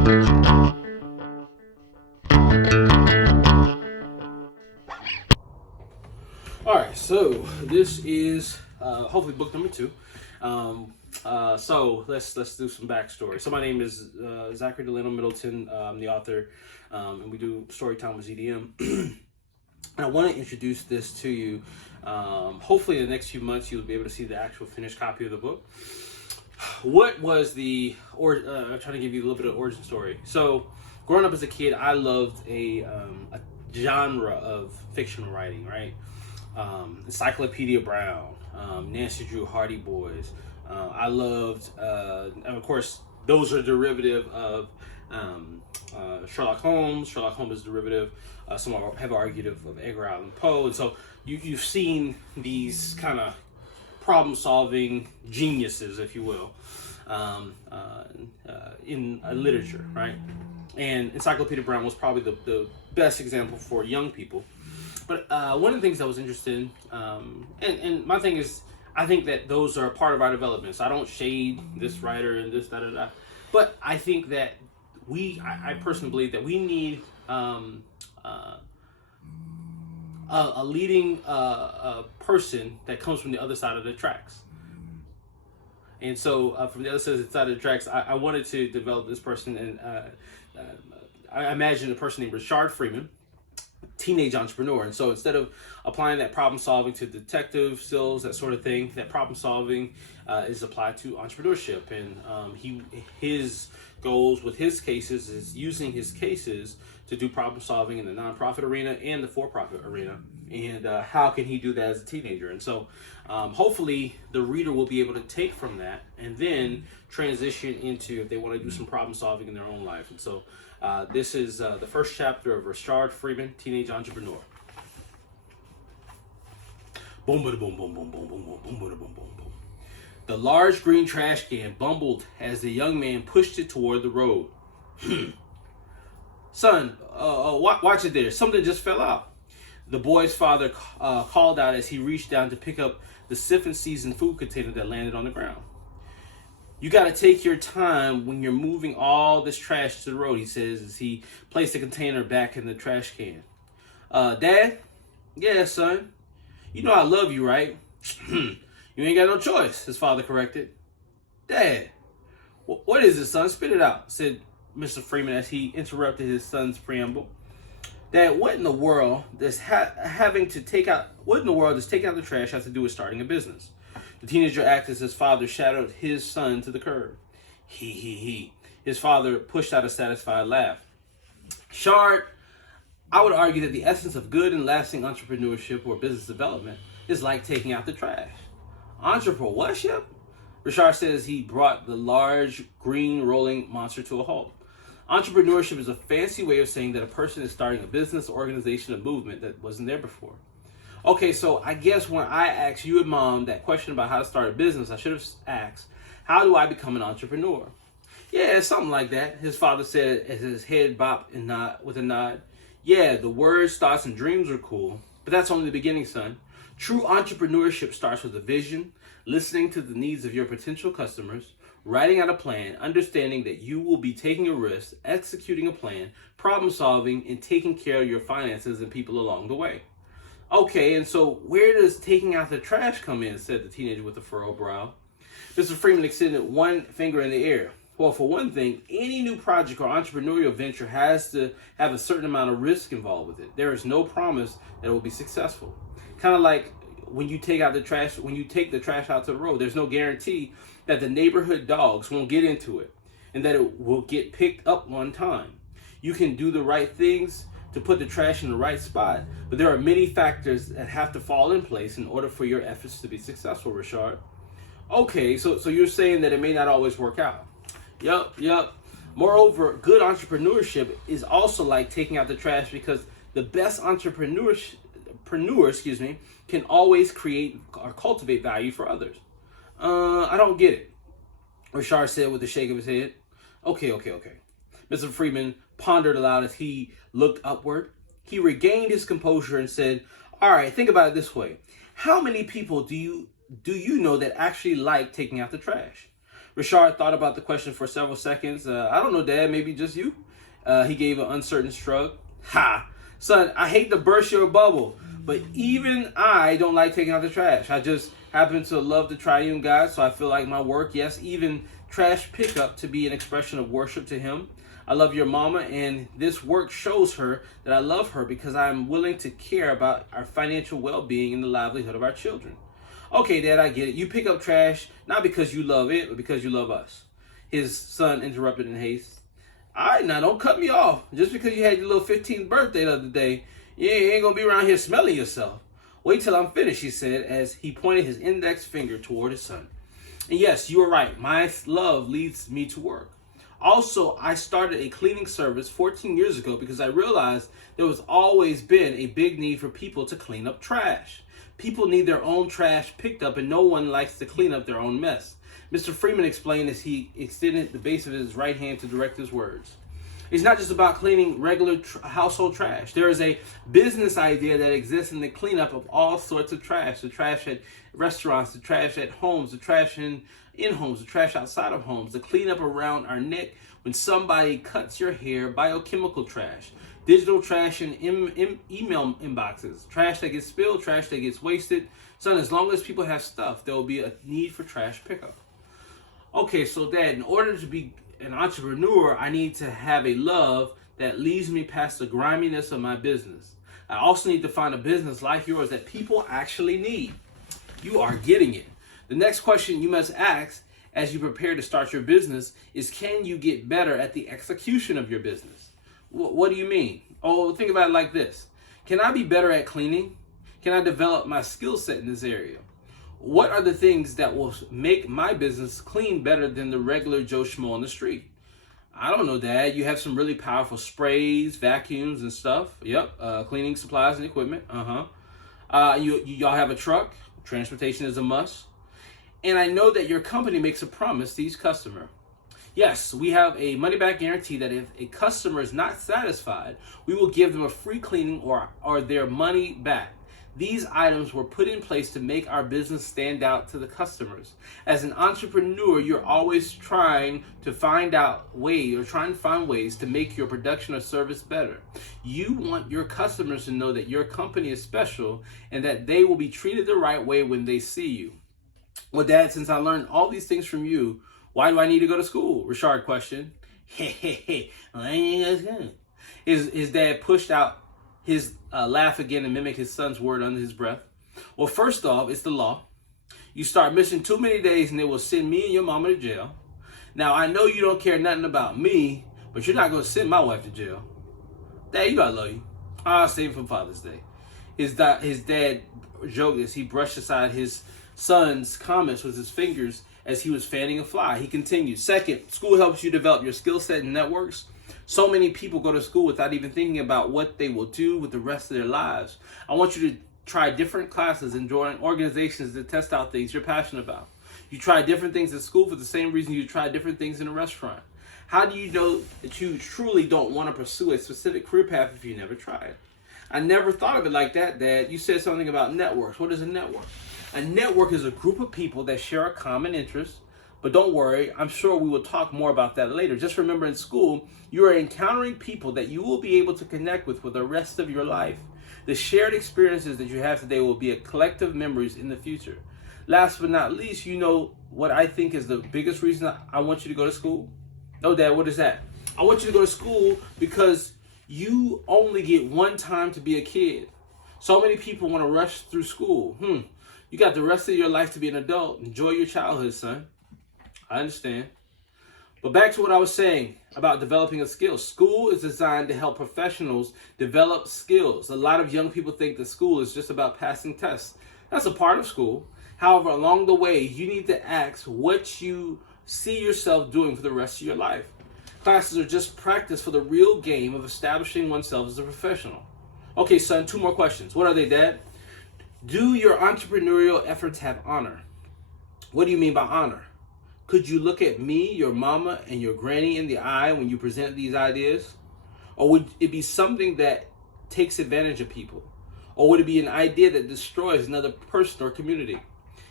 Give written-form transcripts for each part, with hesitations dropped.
All right, so this is hopefully book number 2. So let's do some backstory. So my name is Zachary Delano Middleton. I'm the author, and we do Storytime with ZDM. And I want to introduce this to you. Hopefully, in the next few months, you'll be able to see the actual finished copy of the book. What was I'm trying to give you a little bit of origin story. So, growing up as a kid, I loved a genre of fictional writing, right? Encyclopedia Brown, Nancy Drew Hardy Boys. I loved, and of course, those are derivative of Sherlock Holmes. Sherlock Holmes is derivative. Some have argued of Edgar Allan Poe, and so you've seen these kind of problem-solving geniuses, if you will, in literature, right? And Encyclopedia Brown was probably the best example for young people. But one of the things that was interesting, and my thing is, I think that those are a part of our development. So I don't shade this writer and this, da. But I think that I personally believe that we need a leading person that comes from the other side of the tracks. And so from the other side of the tracks, I wanted to develop this person, and I imagined a person named Rashard Freeman, teenage entrepreneur. And so instead of applying that problem solving to detective skills, that sort of thing, that problem solving is applied to entrepreneurship. And his goals with his cases is using his cases to do problem solving in the nonprofit arena and the for-profit arena. And how can he do that as a teenager? And so hopefully the reader will be able to take from that and then transition into if they want to do some problem solving in their own life. And so this is the first chapter of Rashard Freeman, Teenage Entrepreneur. Boom, boom, boom, boom, boom, boom, boom, boom, boom, boom, boom, boom. The large green trash can bumbled as the young man pushed it toward the road. Son, watch it there. Something just fell out. The boy's father called out as he reached down to pick up the siphon seasoned food container that landed on the ground. You got to take your time when you're moving all this trash to the road, he says as he placed the container back in the trash can. Dad? Yeah, son. You know I love you, right? You ain't got no choice, his father corrected. Dad, what is it, son? Spit it out, said Mr. Freeman as he interrupted his son's preamble. Dad, what in the world does taking out the trash have to do with starting a business? The teenager acted as his father shadowed his son to the curb. He. His father pushed out a satisfied laugh. Shard, I would argue that the essence of good and lasting entrepreneurship or business development is like taking out the trash. Entrepreneurship? Rashard said as he brought the large green rolling monster to a halt. Entrepreneurship is a fancy way of saying that a person is starting a business, organization, a movement that wasn't there before. Okay, so I guess when I asked you and Mom that question about how to start a business, I should have asked, how do I become an entrepreneur? Yeah, something like that, his father said as his head bopped with a nod. Yeah, the words, thoughts, and dreams are cool, but that's only the beginning, son. True entrepreneurship starts with a vision, listening to the needs of your potential customers, writing out a plan, understanding that you will be taking a risk, executing a plan, problem solving, and taking care of your finances and people along the way. Okay, and so where does taking out the trash come in, said the teenager with a furrowed brow. Mr. Freeman extended one finger in the air. Well, for one thing, any new project or entrepreneurial venture has to have a certain amount of risk involved with it. There is no promise that it will be successful. Kind of like when you take the trash out to the road, there's no guarantee that the neighborhood dogs won't get into it and that it will get picked up on time. You can do the right things to put the trash in the right spot, but there are many factors that have to fall in place in order for your efforts to be successful, Rashard. Okay, so you're saying that it may not always work out. Yup. Moreover, good entrepreneurship is also like taking out the trash because the best entrepreneur, can always create or cultivate value for others. I don't get it, Rashard said with a shake of his head. Okay. Mr. Freeman pondered aloud as he looked upward. He regained his composure and said, all right, think about it this way. How many people do you know that actually like taking out the trash? Rashard thought about the question for several seconds. I don't know, Dad, maybe just you. He gave an uncertain shrug. Ha! Son, I hate to burst your bubble, but even I don't like taking out the trash. I just happen to love the triune God, so I feel like my work, yes, even trash pickup, to be an expression of worship to him. I love your mama, and this work shows her that I love her because I'm willing to care about our financial well-being and the livelihood of our children. Okay, Dad, I get it. You pick up trash not because you love it, but because you love us. His son interrupted in haste. All right, now don't cut me off. Just because you had your little 15th birthday the other day, you ain't gonna be around here smelling yourself. Wait till I'm finished, he said, as he pointed his index finger toward his son. And yes, you are right. My love leads me to work. Also, I started a cleaning service 14 years ago because I realized there was always been a big need for people to clean up trash. People need their own trash picked up, and no one likes to clean up their own mess. Mr. Freeman explained as he extended the base of his right hand to direct his words. It's not just about cleaning regular household trash. There is a business idea that exists in the cleanup of all sorts of trash. The trash at restaurants, the trash at homes, the trash in homes, the trash outside of homes, the cleanup around our neck when somebody cuts your hair, biochemical trash, digital trash in email inboxes, trash that gets spilled, trash that gets wasted. Son, as long as people have stuff, there will be a need for trash pickup. Okay, so Dad, in order to be an entrepreneur, I need to have a love that leads me past the griminess of my business. I also need to find a business like yours that people actually need. You are getting it. The next question you must ask as you prepare to start your business is, can you get better at the execution of your business? What do you mean? Oh, think about it like this. Can I be better at cleaning? Can I develop my skill set in this area? What are the things that will make my business clean better than the regular Joe Schmo on the street? I don't know, Dad. You have some really powerful sprays, vacuums, and stuff. Yep, cleaning supplies and equipment. Y'all have a truck. Transportation is a must. And I know that your company makes a promise to each customer. Yes, we have a money-back guarantee that if a customer is not satisfied, we will give them a free cleaning or their money back. These items were put in place to make our business stand out to the customers. As an entrepreneur, you're always trying to find ways to make your production or service better. You want your customers to know that your company is special and that they will be treated the right way when they see you. Well, Dad, since I learned all these things from you, why do I need to go to school? Rashard questioned. His dad pushed out his laugh again and mimicked his son's word under his breath. Well, first off, it's the law. You start missing too many days and they will send me and your mama to jail. Now, I know you don't care nothing about me, but you're not going to send my wife to jail. Dad, you know I love you. I'll save it for Father's Day. His dad joked as he brushed aside his son's comments with his fingers as he was fanning a fly. He continued, second, school helps you develop your skill set and networks. So many people go to school without even thinking about what they will do with the rest of their lives. I want you to try different classes and join organizations that test out things you're passionate about. You try different things at school for the same reason you try different things in a restaurant. How do you know that you truly don't want to pursue a specific career path if you never try it? I never thought of it like that, Dad. You said something about networks. What is a network? A network is a group of people that share a common interest. But don't worry, I'm sure we will talk more about that later. Just remember, in school, you are encountering people that you will be able to connect with for the rest of your life. The shared experiences that you have today will be a collective memories in the future. Last but not least, you know what I think is the biggest reason I want you to go to school? No, Dad, what is that? I want you to go to school because you only get one time to be a kid. So many people want to rush through school. You got the rest of your life to be an adult. Enjoy your childhood, son. I understand. But back to what I was saying about developing a skill. School is designed to help professionals develop skills. A lot of young people think that school is just about passing tests. That's a part of school. However, along the way, you need to ask what you see yourself doing for the rest of your life. Classes are just practice for the real game of establishing oneself as a professional. Okay, son, 2 more questions. What are they, Dad? Do your entrepreneurial efforts have honor? What do you mean by honor? Could you look at me, your mama, and your granny in the eye when you present these ideas? Or would it be something that takes advantage of people? Or would it be an idea that destroys another person or community?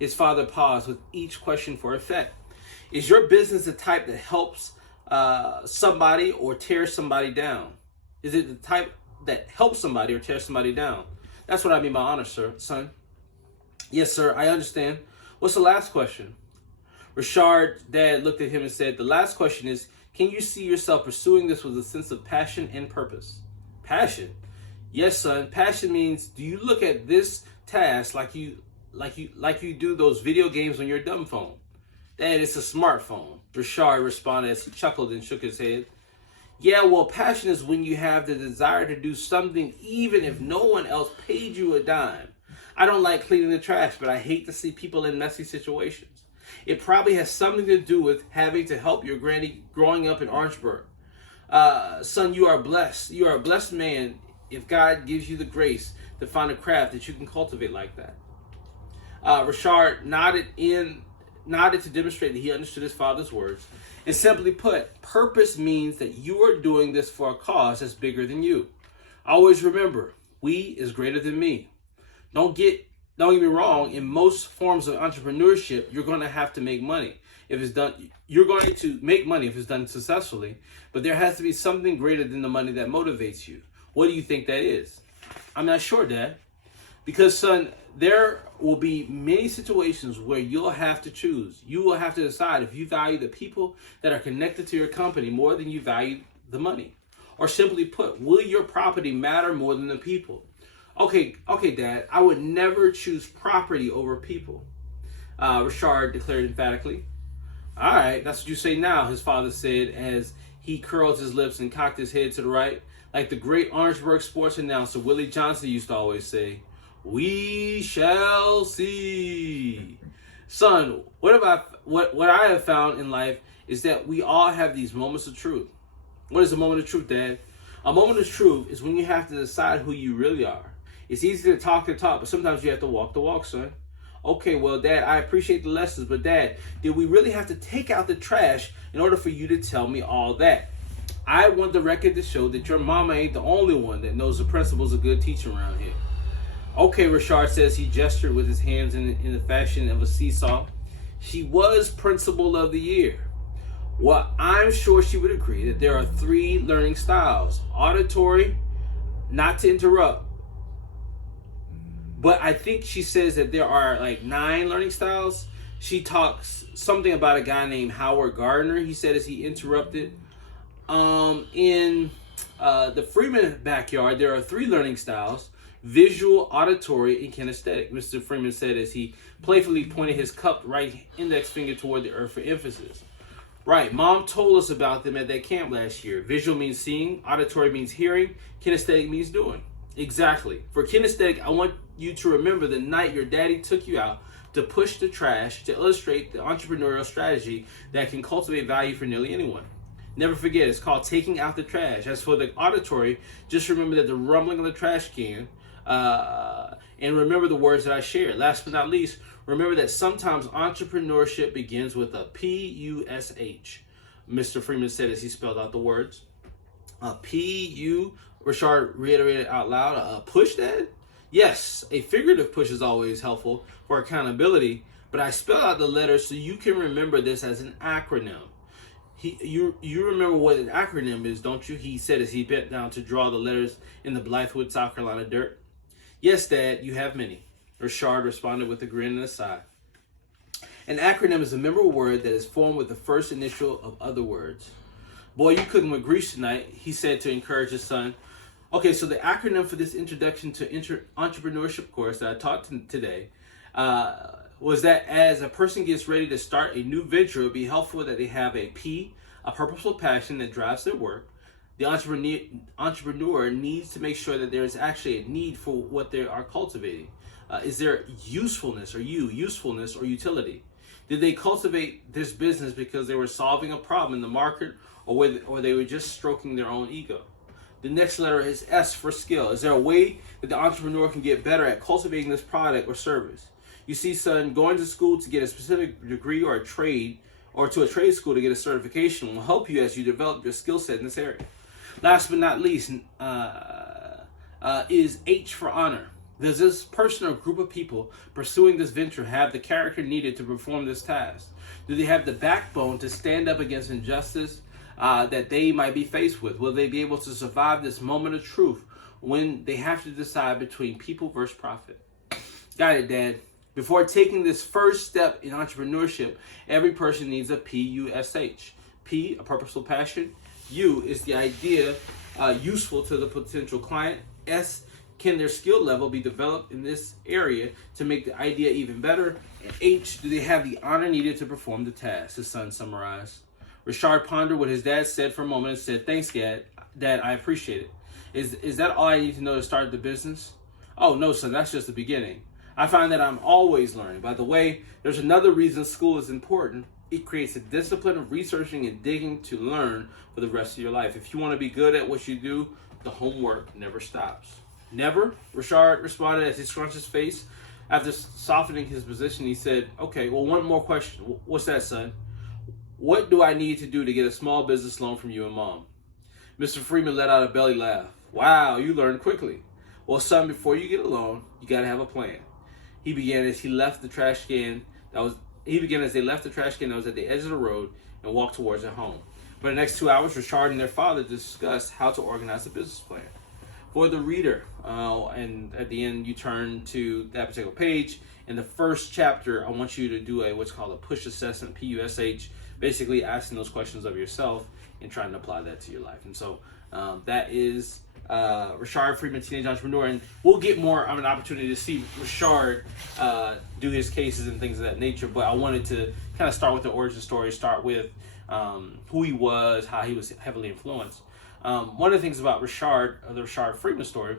His father paused with each question for effect. Is your business the type that helps somebody or tears somebody down? Is it the type that helps somebody or tears somebody down? That's what I mean by honor, sir, son. Yes, sir, I understand. What's the last question? Rashard's dad looked at him and said, the last question is, can you see yourself pursuing this with a sense of passion and purpose? Passion? Yes, son. Passion means, do you look at this task like you do those video games on your dumb phone? Dad, it's a smartphone. Rashard responded as he chuckled and shook his head. Yeah, well, passion is when you have the desire to do something even if no one else paid you a dime. I don't like cleaning the trash, but I hate to see people in messy situations. It probably has something to do with having to help your granny growing up in Orangeburg. Son, you are blessed. You are a blessed man if God gives you the grace to find a craft that you can cultivate like that. Rashard nodded to demonstrate that he understood his father's words. And simply put, purpose means that you are doing this for a cause that's bigger than you. Always remember, we is greater than me. Don't get me wrong, in most forms of entrepreneurship, you're going to have to make money. If it's done, you're going to make money if it's done successfully, but there has to be something greater than the money that motivates you. What do you think that is? I'm not sure, Dad. Because, son, there will be many situations where you'll have to choose. You will have to decide if you value the people that are connected to your company more than you value the money. Or simply put, will your property matter more than the people? Okay, Dad, I would never choose property over people, Rashard declared emphatically. All right, that's what you say now, his father said as he curled his lips and cocked his head to the right. Like the great Orangeburg sports announcer Willie Johnson used to always say, we shall see. Son, what I have found in life is that we all have these moments of truth. What is a moment of truth, Dad? A moment of truth is when you have to decide who you really are. It's easy to talk the talk, but sometimes you have to walk the walk, son. Okay, well, Dad, I appreciate the lessons, but Dad, did we really have to take out the trash in order for you to tell me all that? I want the record to show that your mama ain't the only one that knows the principles of good teaching around here. Okay, Rashard says, he gestured with his hands in the fashion of a seesaw. She was Principal of the Year. Well, I'm sure she would agree that there are 3 learning styles. Auditory, not to interrupt, but I think she says that there are like 9 learning styles. She talks something about a guy named Howard Gardner, he said as he interrupted. In the Freeman backyard, there are 3 learning styles: visual, auditory, and kinesthetic, Mr. Freeman said as he playfully pointed his cupped right index finger toward the earth for emphasis. Right, Mom told us about them at that camp last year. Visual means seeing, auditory means hearing, kinesthetic means doing. Exactly. For kinesthetic, I want you to remember the night your daddy took you out to push the trash to illustrate the entrepreneurial strategy that can cultivate value for nearly anyone. Never forget, it's called taking out the trash. As for the auditory, just remember that the rumbling of the trash can, and remember the words that I shared. Last but not least, remember that sometimes entrepreneurship begins with a P-U-S-H, Mr. Freeman said as he spelled out the words. P-U, Rashard reiterated out loud. A push, Dad? Yes, a figurative push is always helpful for accountability, but I spelled out the letters so you can remember this as an acronym. You remember what an acronym is, don't you? He said as he bent down to draw the letters in the Blythewood, South Carolina dirt. Yes, Dad, you have many, Rashard responded with a grin and a sigh. An acronym is a memorable word that is formed with the first initial of other words. Boy, you cooking with grease tonight, he said to encourage his son. Okay, so the acronym for this introduction to entrepreneurship course that I taught today was that as a person gets ready to start a new venture, it would be helpful that they have a P, a purposeful passion that drives their work. The entrepreneur needs to make sure that there is actually a need for what they are cultivating. Is there usefulness or utility? Did they cultivate this business because they were solving a problem in the market, or they were just stroking their own ego? The next letter is S for skill. Is there a way that the entrepreneur can get better at cultivating this product or service? You see, son, going to school to get a specific degree or a trade, or to a trade school to get a certification will help you as you develop your skill set in this area. Last but not least is H for honor. Does this person or group of people pursuing this venture have the character needed to perform this task? Do they have the backbone to stand up against injustice that they might be faced with? Will they be able to survive this moment of truth when they have to decide between people versus profit? Got it, Dad. Before taking this first step in entrepreneurship, every person needs a PUSH. P, a purposeful passion. U is the idea useful to the potential client. S, can their skill level be developed in this area to make the idea even better? And H, do they have the honor needed to perform the task? His son summarized. Rashard pondered what his dad said for a moment and said, "Thanks, Dad. Dad, I appreciate it. Is that all I need to know to start the business?" "Oh, no, son, that's just the beginning. I find that I'm always learning. By the way, there's another reason school is important. It creates a discipline of researching and digging to learn for the rest of your life. If you want to be good at what you do, the homework never stops." "Never?" Rashard responded as he scrunched his face. After softening his position, he said, "Okay, well, one more question." "What's that, son?" "What do I need to do to get a small business loan from you and Mom?" Mr. Freeman let out a belly laugh. "Wow, you learned quickly." "Well, son, before you get a loan, you got to have a plan." He began as they left the trash can that was at the edge of the road and walked towards their home. For the next 2 hours, Rashard and their father discussed how to organize a business plan. For the reader, and at the end you turn to that particular page. In the first chapter, I want you to do what's called a push assessment, PUSH, basically asking those questions of yourself and trying to apply that to your life. And so that is Rashard Freeman, Teenage Entrepreneur, and we'll get more of an opportunity to see Rashard do his cases and things of that nature. But I wanted to kind of start with the origin story, start with who he was, how he was heavily influenced. One of the things about Rashard, the Rashard Freeman story,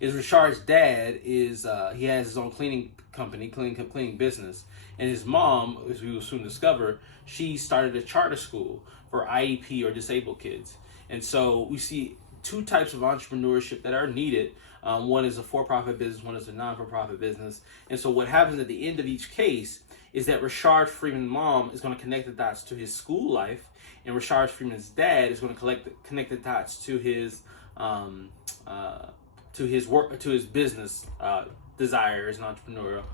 is Rashard's dad is he has his own cleaning company, cleaning business, and his mom, as we will soon discover, she started a charter school for IEP or disabled kids. And so we see two types of entrepreneurship that are needed. One is a for-profit business, one is a non-for-profit business. And so what happens at the end of each case is that Rashard Freeman's mom is going to connect the dots to his school life, and Rashard Freeman's dad is going to connect the dots to his work, to his business desire as an entrepreneurial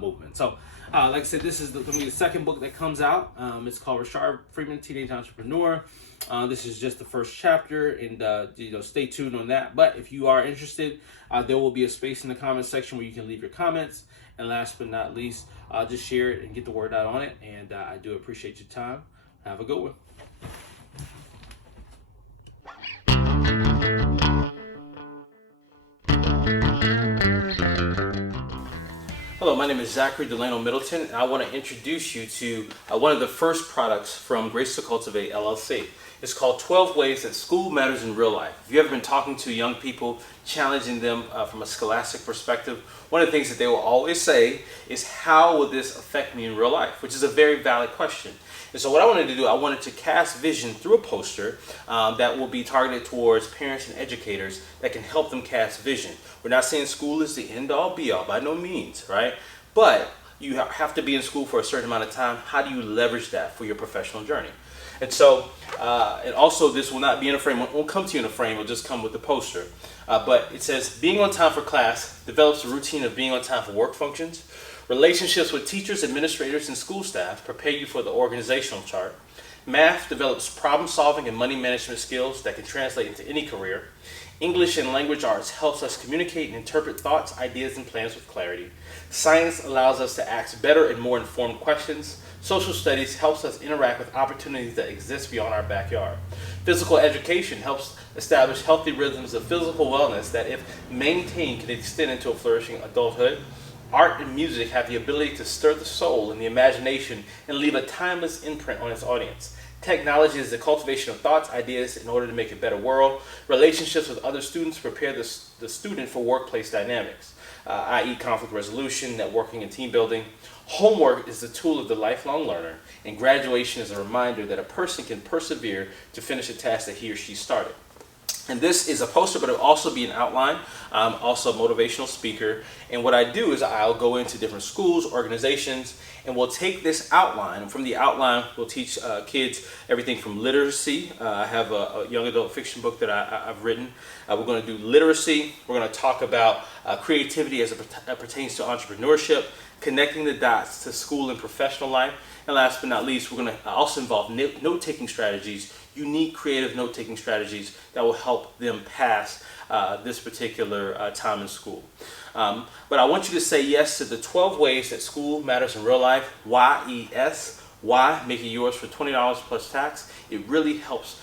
movement. So, like I said, this is going to be the second book that comes out. It's called Rashard Freeman, Teenage Entrepreneur. This is just the first chapter, and stay tuned on that. But if you are interested, there will be a space in the comment section where you can leave your comments. And last but not least, just share it and get the word out on it. And I do appreciate your time. Have a good one. Hello, my name is Zachary Delano Middleton, and I want to introduce you to one of the first products from Grace to Cultivate, LLC. It's called 12 Ways That School Matters in Real Life. If you've ever been talking to young people, challenging them from a scholastic perspective, one of the things that they will always say is, how will this affect me in real life? Which is a very valid question. And so what I wanted to do, I wanted to cast vision through a poster that will be targeted towards parents and educators that can help them cast vision. We're not saying school is the end-all, be-all, by no means, right? But you have to be in school for a certain amount of time. How do you leverage that for your professional journey? And so, and also this will not be in a frame, won't come to you in a frame, it'll just come with the poster. But it says, being on time for class develops a routine of being on time for work functions. Relationships with teachers, administrators, and school staff prepare you for the organizational chart. Math develops problem solving and money management skills that can translate into any career. English and language arts helps us communicate and interpret thoughts, ideas, and plans with clarity. Science allows us to ask better and more informed questions. Social studies helps us interact with opportunities that exist beyond our backyard. Physical education helps establish healthy rhythms of physical wellness that, if maintained, can extend into a flourishing adulthood. Art and music have the ability to stir the soul and the imagination and leave a timeless imprint on its audience. Technology is the cultivation of thoughts, ideas in order to make a better world. Relationships with other students prepare the student for workplace dynamics, i.e. conflict resolution, networking, and team building. Homework is the tool of the lifelong learner, and graduation is a reminder that a person can persevere to finish a task that he or she started. And this is a poster, but it'll also be an outline. I'm also a motivational speaker. And what I do is I'll go into different schools, organizations, and we'll take this outline. And from the outline, we'll teach kids everything from literacy. I have a young adult fiction book that I've written. We're going to do literacy. We're going to talk about creativity as it pertains to entrepreneurship, connecting the dots to school and professional life. And last but not least, we're going to also involve note-taking strategies, unique creative note-taking strategies that will help them pass this particular time in school. But I want you to say yes to the 12 ways that school matters in real life. YES. Why? Make it yours for $20 plus tax. It really helps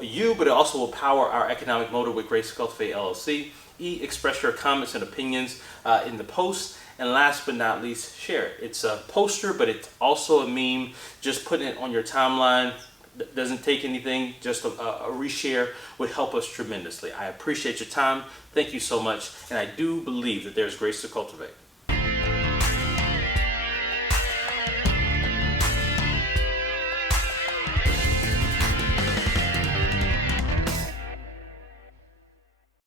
you, but it also will power our economic motor with Grace Cultivate LLC. E. Express your comments and opinions in the post. And last but not least, share it. It's a poster, but it's also a meme. Just putting it on your timeline doesn't take anything. Just a reshare would help us tremendously. I appreciate your time. Thank you so much. And I do believe that there's grace to cultivate.